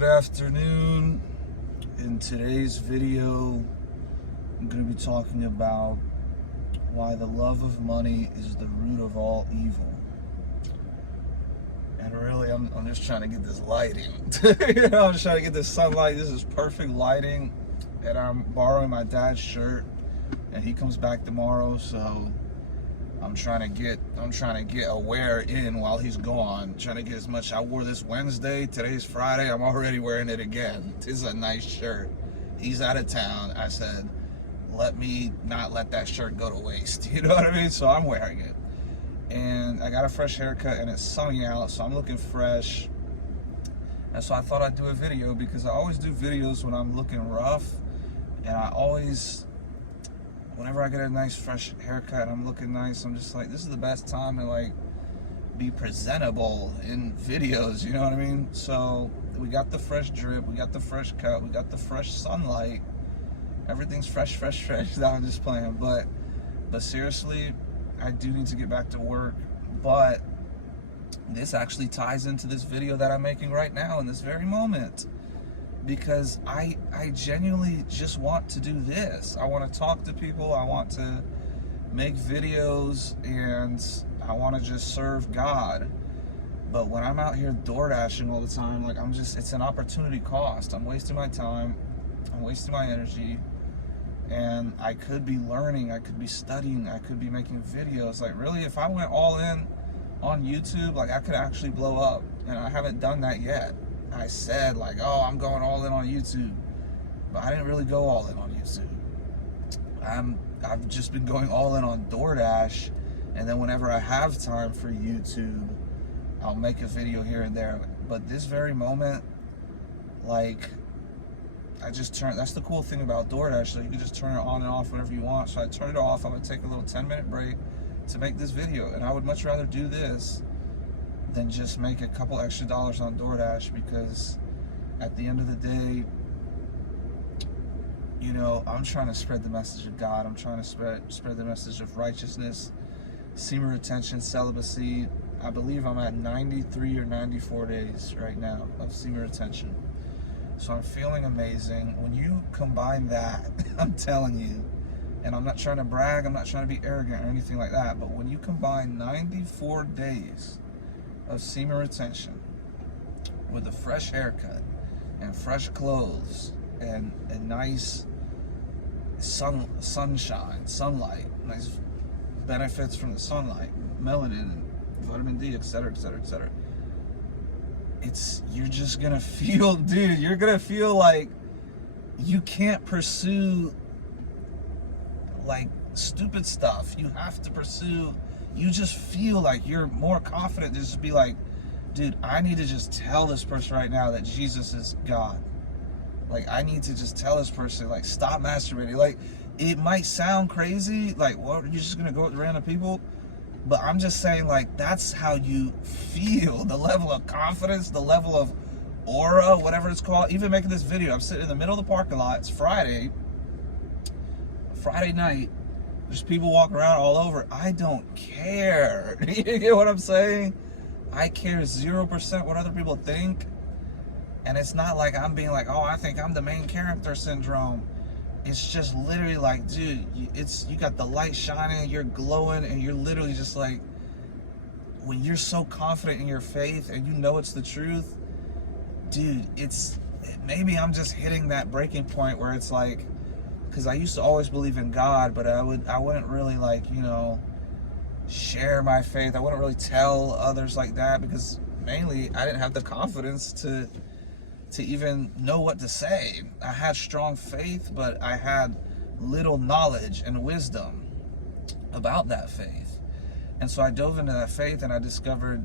Good afternoon. In today's video, I'm going to be talking about why the love of money is the root of all evil. And really, I'm just trying to get this lighting. I'm just trying to get this sunlight. This is perfect lighting. And I'm borrowing my dad's shirt, and he comes back tomorrow, so I'm trying to get a wear in while he's gone. Trying to get as much. I wore this Wednesday. Today's Friday. I'm already wearing it again. This is a nice shirt. He's out of town. I said, let me not let that shirt go to waste. You know what I mean? So I'm wearing it. And I got a fresh haircut, and it's sunny out, so I'm looking fresh. And so I thought I'd do a video, because I always do videos when I'm looking rough. And I always, whenever I get a nice fresh haircut, I'm looking nice, I'm just like, this is the best time to like be presentable in videos, you know what I mean? So we got the fresh drip, we got the fresh cut, we got the fresh sunlight, everything's fresh. Now I'm just playing, but seriously, I do need to get back to work. But this actually ties into this video that I'm making right now in this very moment, because I genuinely just want to do this. I want to talk to people, I want to make videos, and I want to just serve God. But when I'm out here door dashing all the time, like it's an opportunity cost. I'm wasting my time, I'm wasting my energy, and I could be learning, I could be studying, I could be making videos. Like really, if I went all in on YouTube, like I could actually blow up, and I haven't done that yet. I said like, oh, I'm going all in on YouTube, but I didn't really go all in on YouTube. I've just been going all in on DoorDash, and then whenever I have time for YouTube, I'll make a video here and there. But this very moment, like, that's the cool thing about DoorDash, so you can just turn it on and off whenever you want. So I turned it off. I'm gonna take a little 10-minute break to make this video, and I would much rather do this than just make a couple extra dollars on DoorDash, because at the end of the day, you know, I'm trying to spread the message of God. I'm trying to spread the message of righteousness, semen retention, celibacy. I believe I'm at 93 or 94 days right now of semen retention. So I'm feeling amazing. When you combine that, I'm telling you, and I'm not trying to brag, I'm not trying to be arrogant or anything like that, but when you combine 94 days of semen retention with a fresh haircut and fresh clothes and a nice sunshine, sunlight, nice benefits from the sunlight, melanin and vitamin D, etc., you're just gonna feel, dude, you're gonna feel like you can't pursue like stupid stuff. You have to pursue, you just feel like you're more confident to just be like, dude, I need to just tell this person right now that Jesus is God. Like, I need to just tell this person, like, stop masturbating. Like, it might sound crazy, like, what, you're just gonna go with random people? But I'm just saying, like, that's how you feel. The level of confidence, the level of aura, whatever it's called. Even making this video, I'm sitting in the middle of the parking lot. It's Friday night. There's people walking around all over. I don't care. You get what I'm saying? I care 0% what other people think. And it's not like I'm being like, oh, I think I'm the main character syndrome. It's just literally like, dude, you got the light shining, you're glowing, and you're literally just like, when you're so confident in your faith and you know it's the truth, dude, maybe I'm just hitting that breaking point where it's like, because I used to always believe in God, but I wouldn't really, like, you know, share my faith. I wouldn't really tell others like that, because mainly I didn't have the confidence to even know what to say. I had strong faith, but I had little knowledge and wisdom about that faith. And so I dove into that faith, and I discovered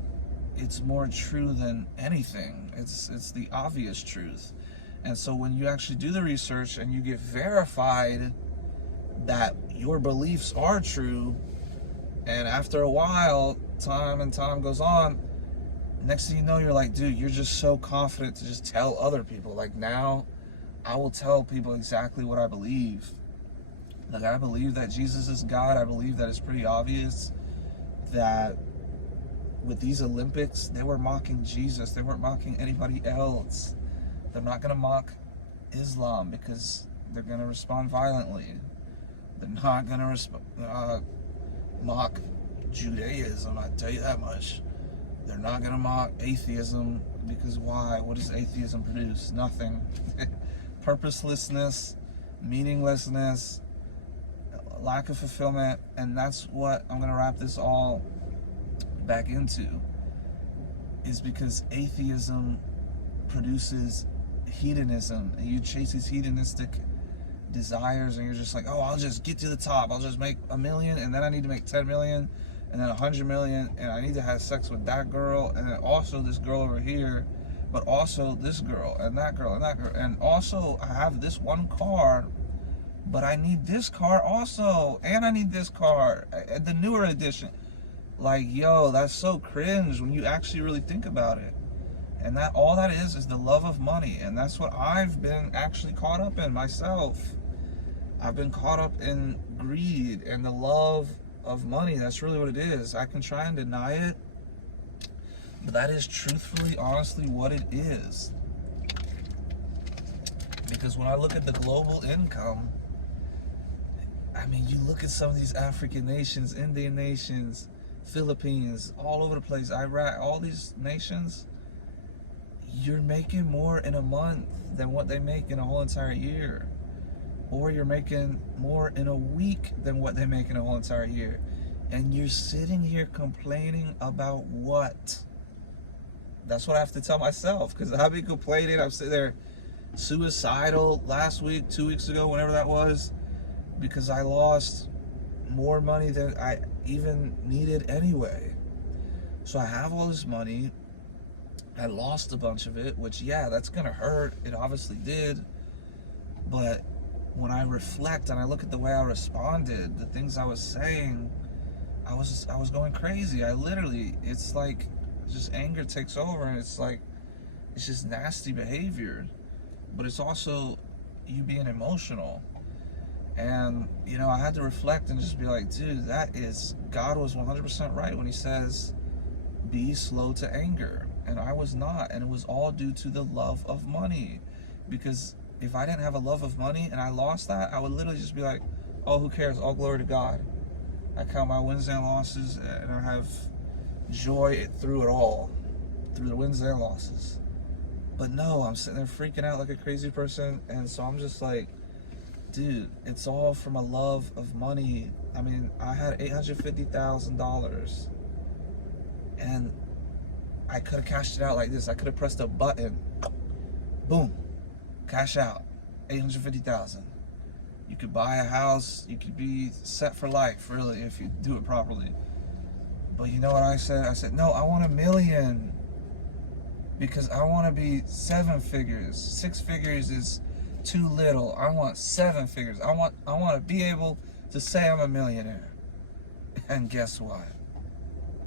it's more true than anything. It's the obvious truth. And so when you actually do the research and you get verified that your beliefs are true, and after a while, time goes on, next thing you know, you're like, dude, you're just so confident to just tell other people. Like, now I will tell people exactly what I believe. Like, I believe that Jesus is God. I believe that it's pretty obvious that with these Olympics, they were mocking Jesus. They weren't mocking anybody else. They're not going to mock Islam because they're going to respond violently. They're not going to mock Judaism, I tell you that much. They're not going to mock atheism because why? What does atheism produce? Nothing. Purposelessness, meaninglessness, lack of fulfillment, and that's what I'm going to wrap this all back into, is because atheism produces hedonism, and you chase these hedonistic desires, and you're just like, oh, I'll just get to the top, I'll just make $1 million, and then I need to make 10 million, and then 100 million, and I need to have sex with that girl, and then also this girl over here, but also this girl, and that girl, and that girl, and also I have this one car, but I need this car also, and I need this car, the newer edition. Like, yo, that's so cringe when you actually really think about it. And that all that is the love of money, and that's what I've been actually caught up in myself. I've been caught up in greed and the love of money. That's really what it is. I can try and deny it, but that is truthfully, honestly what it is. Because when I look at the global income, I mean, you look at some of these African nations, Indian nations, Philippines, all over the place, Iraq, all these nations, you're making more in a month than what they make in a whole entire year. Or you're making more in a week than what they make in a whole entire year. And you're sitting here complaining about what? That's what I have to tell myself, because I've been complaining. I'm sitting there suicidal last week, 2 weeks ago, whenever that was, because I lost more money than I even needed anyway. So I have all this money. I lost a bunch of it, which, yeah, that's gonna hurt. It obviously did. But when I reflect and I look at the way I responded, the things I was saying, I was going crazy. I literally, it's like just anger takes over, and it's like, it's just nasty behavior. But it's also you being emotional. And, you know, I had to reflect and just be like, dude, God was 100% right when he says, be slow to anger. And I was not. And it was all due to the love of money. Because if I didn't have a love of money and I lost that, I would literally just be like, oh, who cares? All glory to God. I count my wins and losses, and I have joy through it all, through the wins and losses. But no, I'm sitting there freaking out like a crazy person. And so I'm just like, dude, it's all from a love of money. I mean, I had $850,000, and I could have cashed it out like this. I could have pressed a button, boom, cash out, 850,000. You could buy a house. You could be set for life, really, if you do it properly. But you know what I said? I said, no, I want $1 million, because I want to be 7 figures. 6 figures is too little. I want 7 figures. I want to be able to say I'm a millionaire. And guess what?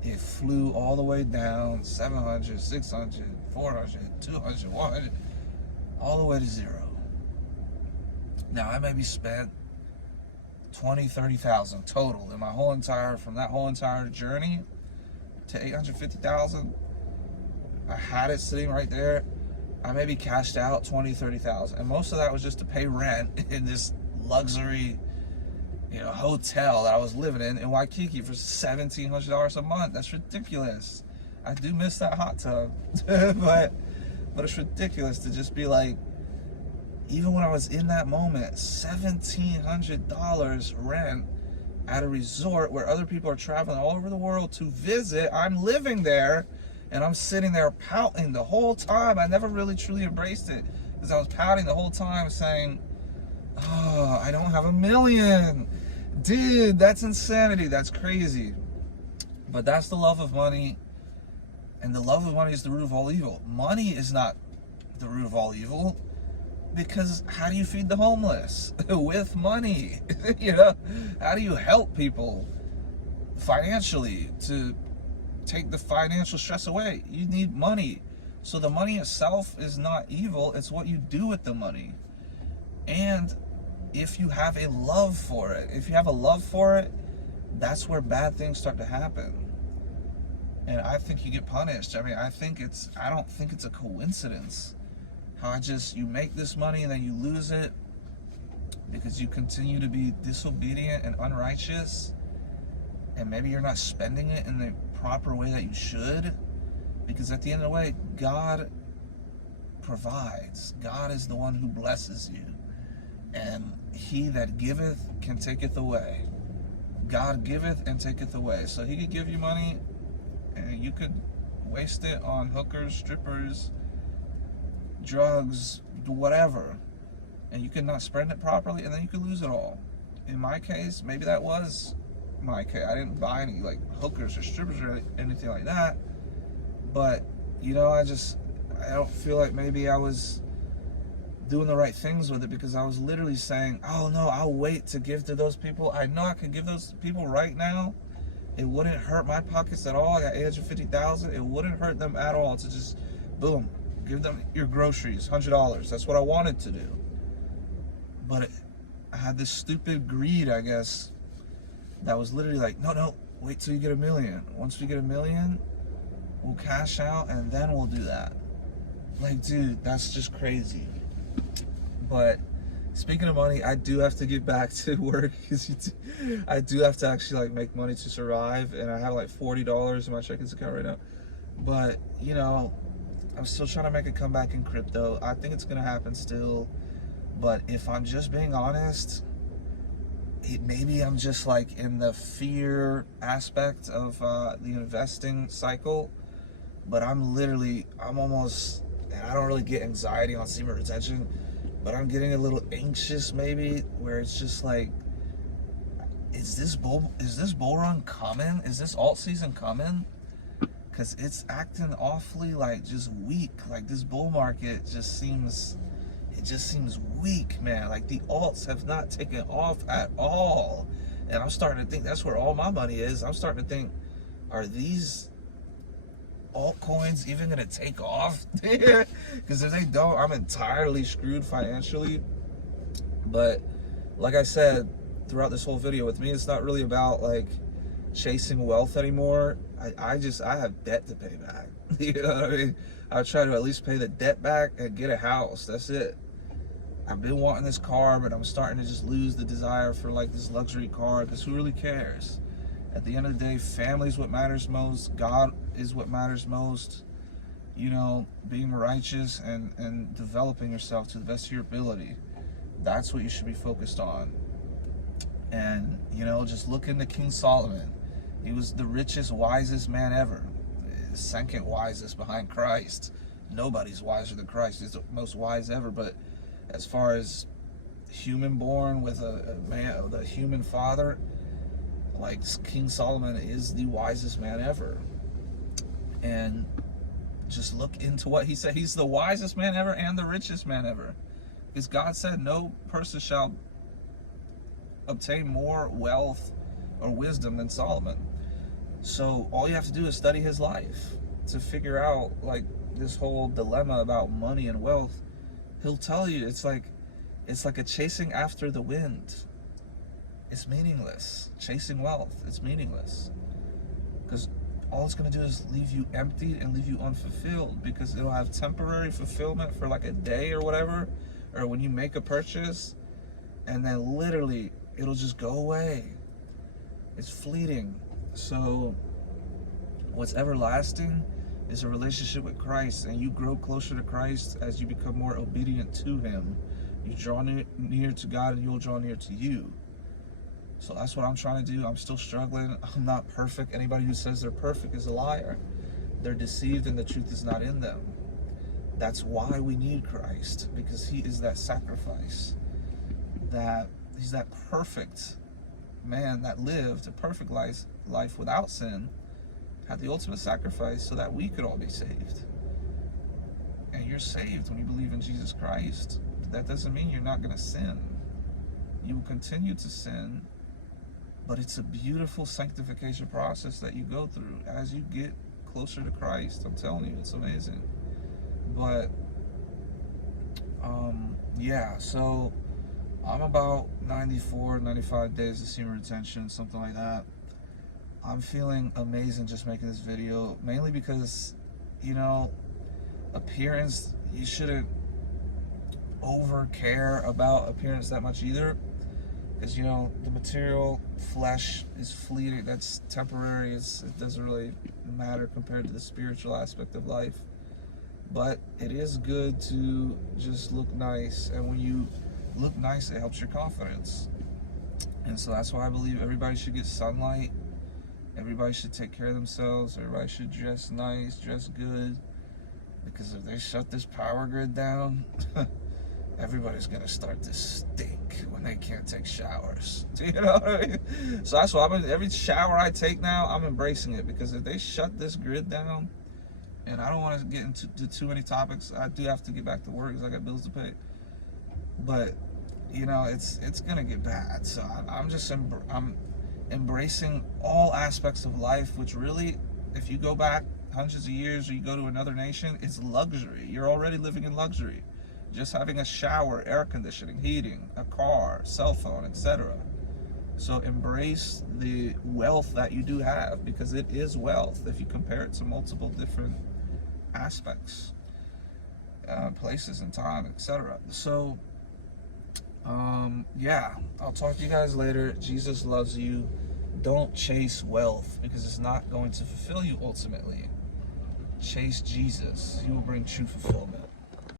It flew all the way down, 700, 600, 400, 200, 100, all the way to zero. Now, I maybe spent 20, 30,000 total in my whole entire, from that whole entire journey to 850,000. I had it sitting right there. I maybe cashed out 20, 30,000. And most of that was just to pay rent in this luxury, you know, hotel that I was living in Waikiki for $1,700 a month. That's ridiculous. I do miss that hot tub, but it's ridiculous to just be like, even when I was in that moment, $1,700 rent at a resort where other people are traveling all over the world to visit. I'm living there, and I'm sitting there pouting the whole time. I never really truly embraced it, because I was pouting the whole time saying, oh, I don't have $1 million. Dude, that's insanity. That's crazy. But that's the love of money. And the love of money is the root of all evil. Money is not the root of all evil, because how do you feed the homeless? With money. You know, how do you help people financially to take the financial stress away? You need money. So the money itself is not evil. It's what you do with the money. And if you have a love for it, that's where bad things start to happen. And I think you get punished. I mean, I don't think it's a coincidence how you make this money and then you lose it because you continue to be disobedient and unrighteous, and maybe you're not spending it in the proper way that you should. Because at the end of the way, God provides. God is the one who blesses you. And he that giveth can taketh away. God giveth and taketh away. So he could give you money and you could waste it on hookers, strippers, drugs, whatever. And you could not spend it properly, and then you could lose it all. In my case, maybe that was my case. I didn't buy any like hookers or strippers or anything like that. But, you know, I don't feel like maybe I was doing the right things with it, because I was literally saying, oh no, I'll wait to give to those people. I know I could give those people right now. It wouldn't hurt my pockets at all. I got $850,000. It wouldn't hurt them at all to just, boom, give them your groceries, $100. That's what I wanted to do. But I had this stupid greed, I guess, that was literally like, no, wait till you get $1 million. Once we get $1 million, we'll cash out and then we'll do that. Like, dude, that's just crazy. But speaking of money, I do have to get back to work, because I do have to actually like make money to survive, and I have like $40 in my checking account right now. But, you know, I'm still trying to make a comeback in crypto. I think it's gonna happen still. But if I'm just being honest, maybe I'm just like in the fear aspect of the investing cycle. But I'm almost, and I don't really get anxiety on semen retention, but I'm getting a little anxious maybe, where it's just like, is this bull run coming? Is this alt season coming? Because it's acting awfully like just weak. Like this bull market just seems weak, man. Like the alts have not taken off at all. And I'm starting to think that's where all my money is. I'm starting to think, are these altcoins even gonna take off? Because if they don't, I'm entirely screwed financially. But like I said throughout this whole video, with me, it's not really about like chasing wealth anymore. I have debt to pay back. You know what I mean? I try to at least pay the debt back and get a house. That's it. I've been wanting this car, but I'm starting to just lose the desire for like this luxury car, because who really cares? At the end of the day, family is what matters most. God is what matters most. You know, being righteous and developing yourself to the best of your ability. That's what you should be focused on. And, you know, just look into King Solomon. He was the richest, wisest man ever. The second wisest behind Christ. Nobody's wiser than Christ. He's the most wise ever. But as far as human born with a human father, like King Solomon is the wisest man ever. And just look into what he said. He's the wisest man ever and the richest man ever. Because God said no person shall obtain more wealth or wisdom than Solomon. So all you have to do is study his life to figure out like this whole dilemma about money and wealth. He'll tell you it's like a chasing after the wind. It's meaningless. Chasing wealth, it's meaningless. Because all it's going to do is leave you emptied and leave you unfulfilled, because it'll have temporary fulfillment for like a day or whatever, or when you make a purchase, and then literally it'll just go away. It's fleeting. So what's everlasting is a relationship with Christ, and you grow closer to Christ as you become more obedient to him. You draw near to God, and you'll draw near to you. So that's what I'm trying to do. I'm still struggling. I'm not perfect. Anybody who says they're perfect is a liar. They're deceived and the truth is not in them. That's why we need Christ, because he is that sacrifice. He's that perfect man that lived a perfect life without sin, had the ultimate sacrifice so that we could all be saved. And you're saved when you believe in Jesus Christ. But that doesn't mean you're not going to sin. You will continue to sin, but it's a beautiful sanctification process that you go through as you get closer to Christ. I'm telling you, it's amazing. But yeah, so I'm about 94, 95 days of semen retention, something like that. I'm feeling amazing just making this video, mainly because, you know, appearance, you shouldn't over care about appearance that much either, because you know the material flesh is fleeting, that's temporary, it doesn't really matter compared to the spiritual aspect of life. But it is good to just look nice, and when you look nice, it helps your confidence. And so that's why I believe everybody should get sunlight, everybody should take care of themselves, everybody should dress nice, dress good, because if they shut this power grid down, everybody's gonna start to stink when they can't take showers. You know what I mean? So that's why every shower I take now, I'm embracing it, because if they shut this grid down, and I don't want to get into too many topics, I do have to get back to work because I got bills to pay, but you know, it's gonna get bad. So I'm embracing all aspects of life, which really, if you go back hundreds of years or you go to another nation, it's luxury. You're already living in luxury. Just having a shower, air conditioning, heating, a car, cell phone, etc. So embrace the wealth that you do have, because it is wealth if you compare it to multiple different aspects, places and time, etc. So yeah, I'll talk to you guys later. Jesus loves you. Don't chase wealth, because it's not going to fulfill you ultimately. Chase Jesus. He will bring true fulfillment.